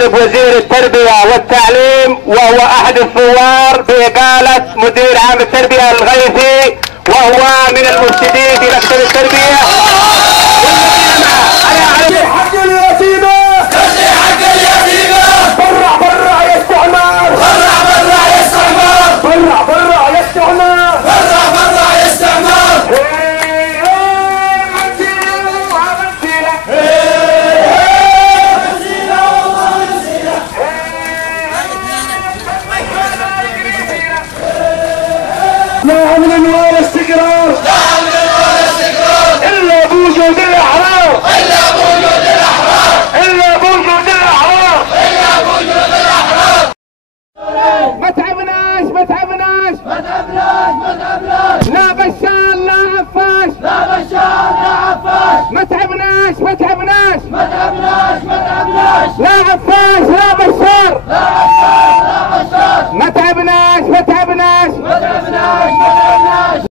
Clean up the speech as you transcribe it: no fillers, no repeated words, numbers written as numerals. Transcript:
نائب وزير التربية والتعليم، وهو احد الثوار بإقالة مدير عام التربية الغيثي، وهو من المفسدين في مكتب التربية. والذين معه حق اليتيمة، حق اليتيمة، برع برع يا استعمار، برع برع يا استعمار، برع برع يا استعمار، برع برع يا استعمار. لا امن ولا استقرار، لا امن ولا استقرار الا بوجود الاحرار، الا بوجود الاحرار، الا بوجود الاحرار، الا بوجود الاحرار. ما تعبناش ما تعبناش ما تعبناش ما تعبناش، لا بشار لا عفاش، لا بشار لا عفاش، ما تعبناش ما تعبناش ما تعبناش ما تعبناش، لا عفاش لا